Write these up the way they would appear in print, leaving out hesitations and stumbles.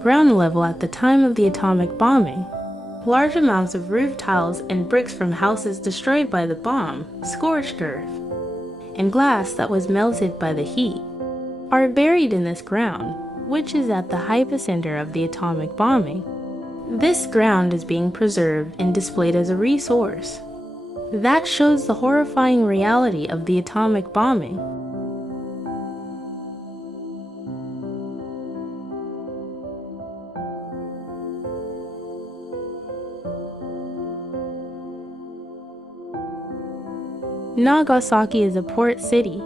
ground level at the time of the atomic bombing. Large amounts of roof tiles and bricks from houses destroyed by the bomb, scorched earth, and glass that was melted by the heat are buried in this ground, which is at the hypocenter of the atomic bombing. This ground is being preserved and displayed as a resource. That shows the horrifying reality of the atomic bombing. Nagasaki is a port city,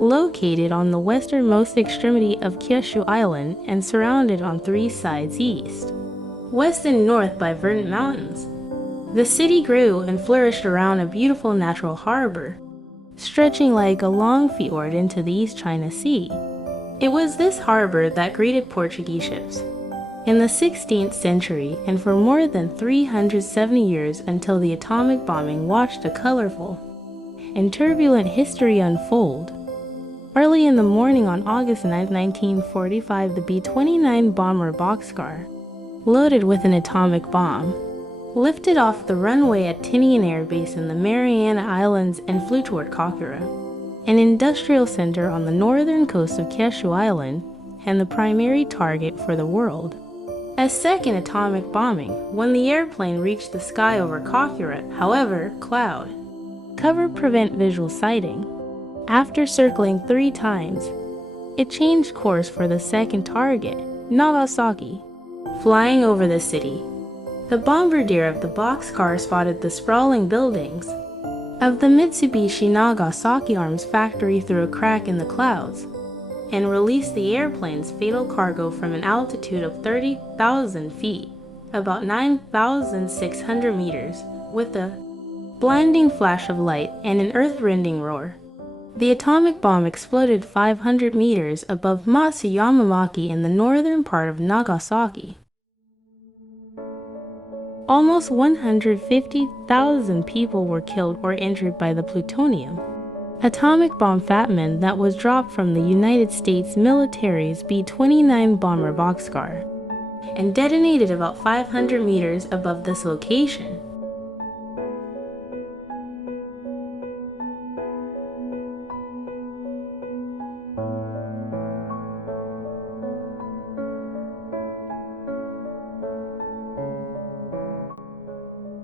located on the westernmost extremity of Kyushu Island and surrounded on three sides east, west and north by verdant mountains. The city grew and flourished around a beautiful natural harbor, stretching like a long fjord into the East China Sea. It was this harbor that greeted Portuguese ships in the 16th century and for more than 370 years until the atomic bombing watched a colorful and turbulent history unfold. Early in the morning on August 9, 1945, the B-29 bomber boxcar, loaded with an atomic bomb, lifted off the runway at Tinian Air Base in the Mariana Islands and flew toward Kokura, an industrial center on the northern coast of Kyushu Island and the primary target for the world. A second atomic bombing, when the airplane reached the sky over Kokura, however, cloud cover prevent visual sighting. After circling 3 times, it changed course for the second target, Nagasaki. Flying over the city, the bombardier of the boxcar spotted the sprawling buildings of the Mitsubishi Nagasaki Arms factory through a crack in the clouds and released the airplane's fatal cargo from an altitude of 30,000 feet, about 9,600 meters, with a blinding flash of light and an earth-rending roar. The atomic bomb exploded 500 meters above Matsuyamamaki in the northern part of Nagasaki. Almost 150,000 people were killed or injured by the plutonium atomic bomb Fatman that was dropped from the United States military's B-29 bomber boxcar and detonated about 500 meters above this location.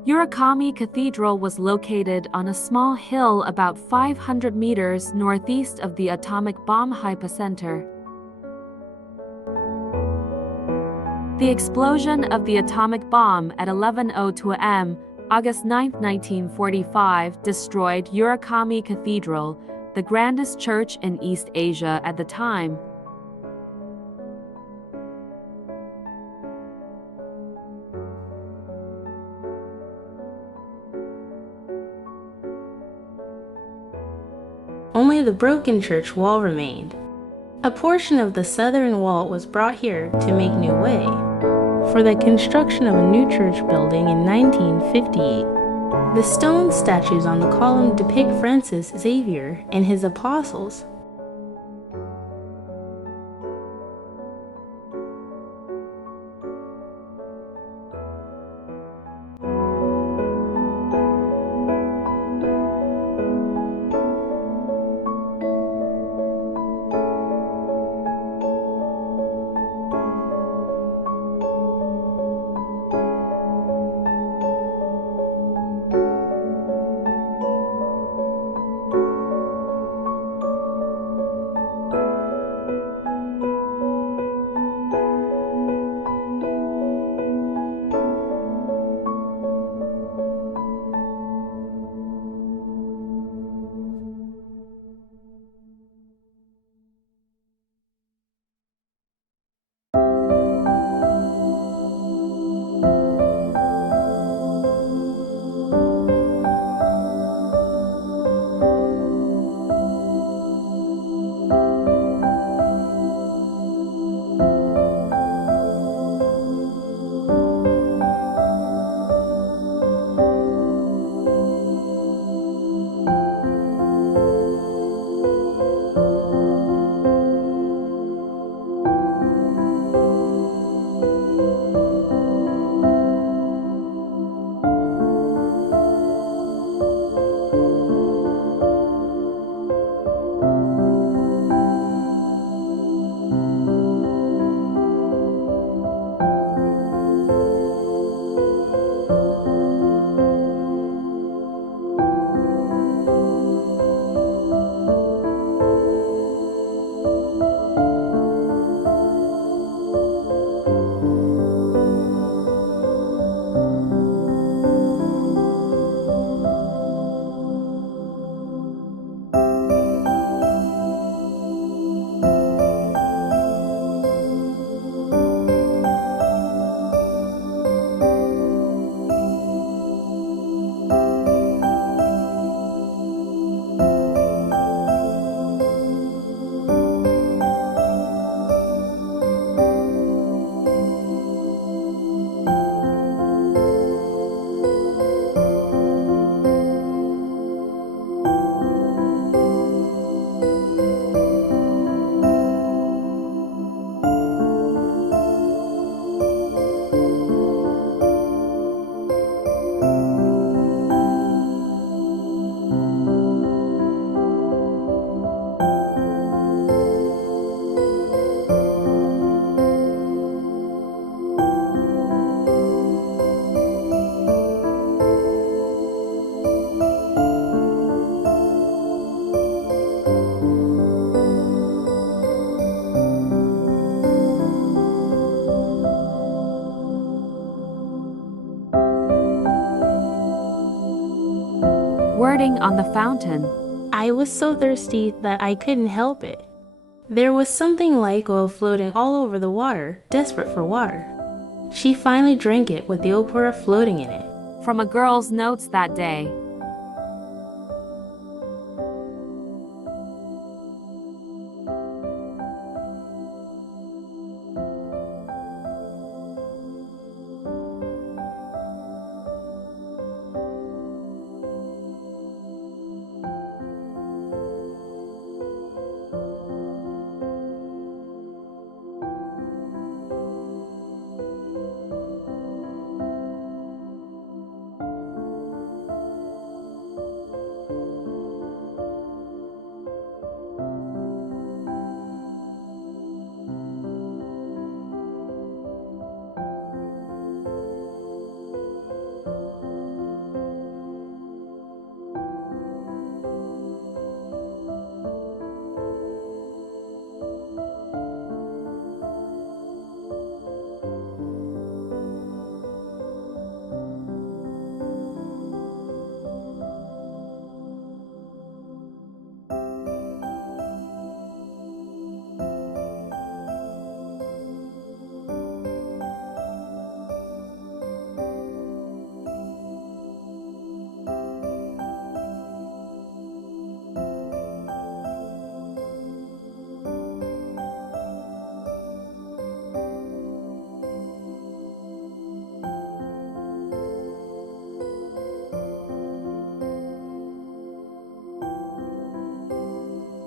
Urakami Cathedral was located on a small hill about 500 meters northeast of the atomic bomb hypocenter. The explosion of the atomic bomb at 11:02 am, August 9, 1945, destroyed Urakami Cathedral, the grandest church in East Asia at the time. Only the broken church wall remained. A portion of the southern wall was brought here to make new way for the construction of a new church building in 1958. The stone statues on the column depict Francis Xavier and his apostles. squirting on the fountain. I was so thirsty that I couldn't help it. There was something like oil floating all over the water, desperate for water. She finally drank it with the opera floating in it. From a girl's notes that day.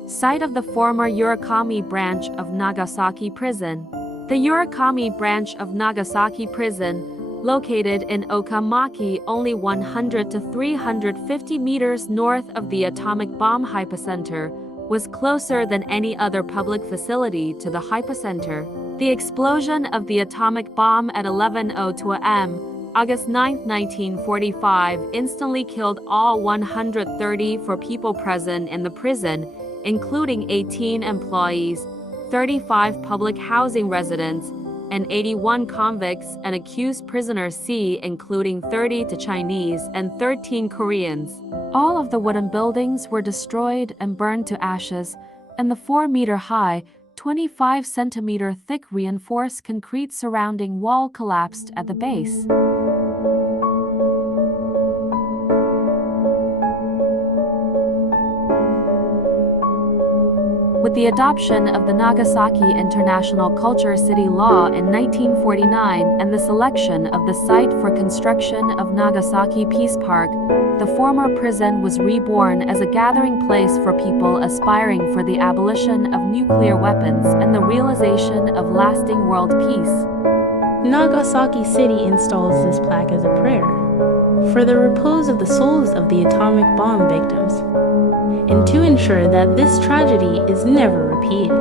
Site of the former Urakami branch of Nagasaki Prison. The Urakami branch of Nagasaki Prison, located in Okamaki only 100 to 350 meters north of the atomic bomb hypocenter, was closer than any other public facility to the hypocenter. The explosion of the atomic bomb at 11:02 am, August 9, 1945, instantly killed all 134 people present in the prison, including 18 employees, 35 public housing residents, and 81 convicts and accused prisoners C, including 30 Chinese and 13 Koreans. All of the wooden buildings were destroyed and burned to ashes, and the 4-meter-high, 25-centimeter-thick reinforced concrete surrounding wall collapsed at the base. With the adoption of the Nagasaki International Culture City Law in 1949 and the selection of the site for construction of Nagasaki Peace Park, the former prison was reborn as a gathering place for people aspiring for the abolition of nuclear weapons and the realization of lasting world peace. Nagasaki City installs this plaque as a prayer for the repose of the souls of the atomic bomb victims, and to ensure that this tragedy is never repeated.